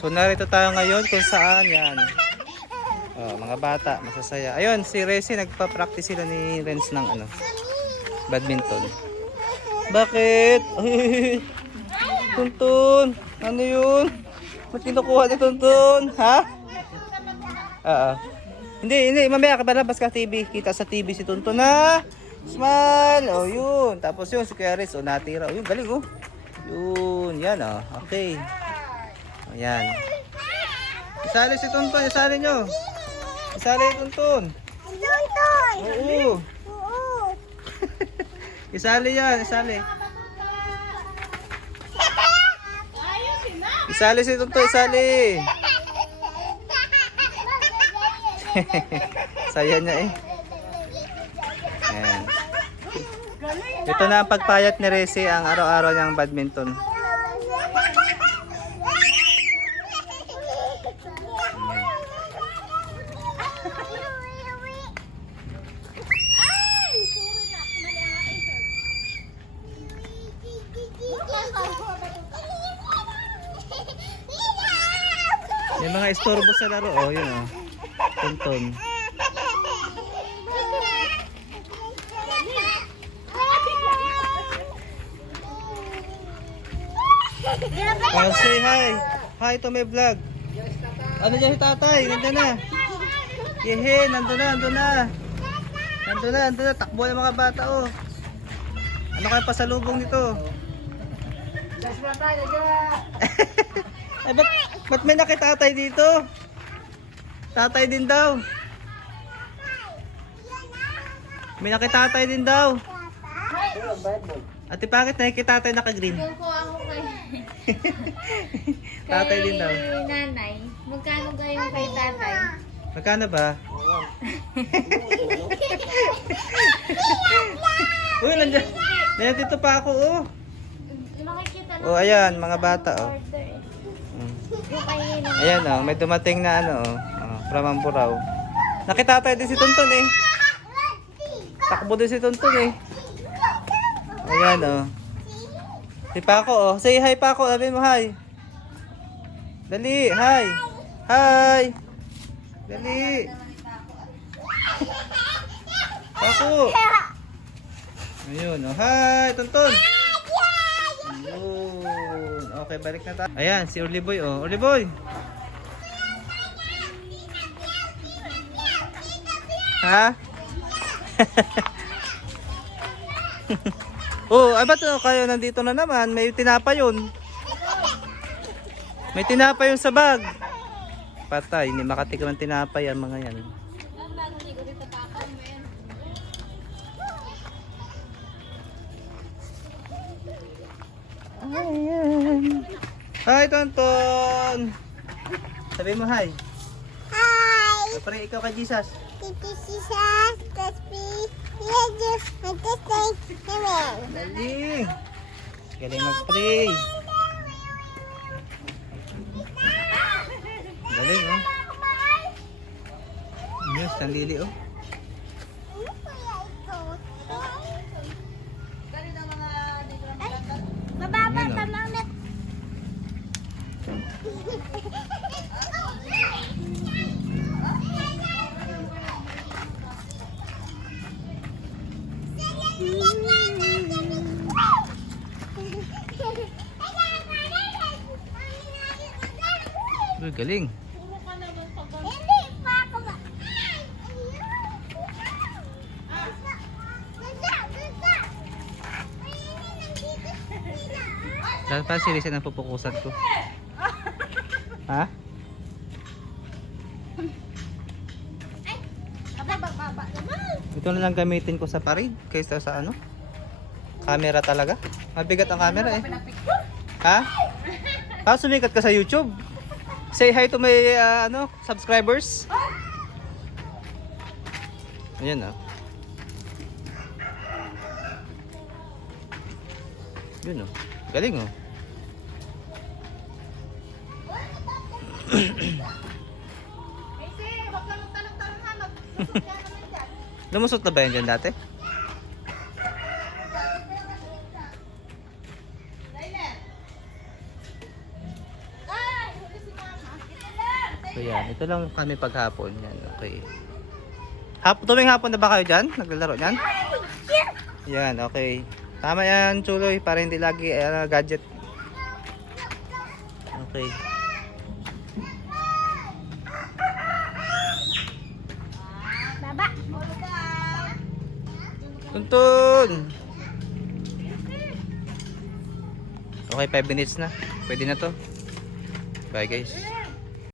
So narito tayo ngayon kung saan yan. Oh, mga bata, masasaya. Ayun, si Resi nagpa-practice sila ni Renz ng ano, badminton. Bakit? Ay, Tuntun, ano yun? Ba't kinukuha ni Tuntun? Ha? Oo. Hindi, mamaya ka balabas ka TV. Kita sa TV si Tuntun na. Smile. Oh, yun. Tapos yun, si Kuya Rez. Oh, natira. Oh, yun, galing oh. Yun, yan oh. Okay. Oh, yan. Isali si Tuntun, isali nyo. Isali Tuntun. Tuntun! Oo. Oo! Isali yan, isali. Isali si Tuntun, isali. Saya niya eh. Ayan. Ito na ang pagpayat ni Resi, ang araw-araw niyang badminton. Yung mga istorbo sa laro, oh, yun oh. Tuntun. Oh, say hi. Hi to my vlog. Ano dyan si tatay? Nandun na. Yehe, nandun na, nandun na. Nandun na, nandun na. Takbo ng mga bata, oh. Ano kaya pasalubong nito? Ay, ba't may nakitatay dito? Tatay din daw. May nakitatay din daw. Ate, bakit nakikitatay naka-green? Ko ako kay... Tatay din daw. Kay nanay. Magkano kayo kay tatay? Magkano ba? Uy, nandiyan. Nandiyan dito pa ako, oh. Makikita lang. Oh, ayan, mga bata, oh. Order eh. Mm. Yung kainin. Ayan, oh, may dumating na ano, oh, from Amburao. Nakitatay din si Tuntun, eh. Takbo din si Tuntun, eh. Ayan, oh. Si Paco, oh. Say hi, Paco. Sabihin mo hi. Dali, hi. Hi. Dali. Paco. Ayun, oh. Hi, Tuntun. Ayun. Okay, balik na tayo. Ayan, si Orly Boy, oh. Orly Boy. Ha? Oh, ay ba't kayo nandito na naman? May tinapa yun. May tinapa yun sa bag. Patay, hindi makatikim ng tinapa yan mga yan. Ayan. Hi, Tonton! Sabi mo hi. Hi! Pare, ikaw kay Jesus. Titi Sisa, Taspi, Yesus, Nagtatay, Amen. Dali. Galing mag-pray. Galing, oh. Yes, nandili, oh. Mababa Ayan, oh. tamang net. Uy, galing. Hindi pa ako ba? Saan pa si Risa na pupukusan ko? Ha? Ito na lang gamitin ko sa parig kaysa sa ano? Camera talaga? Mabigat ang camera eh. Ha? Ah, sumikat ka sa YouTube? Say hi to my ano, subscribers. Ayan oh. Yun oh. Galing oh. Lumusot na ba yan dyan dati? So yan, ito lang kami paghapon. Yan, okay. Tuwing hapon na ba kayo dyan? Naglalaro dyan? Yan, okay. Tama yan, Chuloy, para hindi lagi gadget. Okay. Baba. Tuntun! Okay, 5 minutes na. Pwede na to. Bye guys.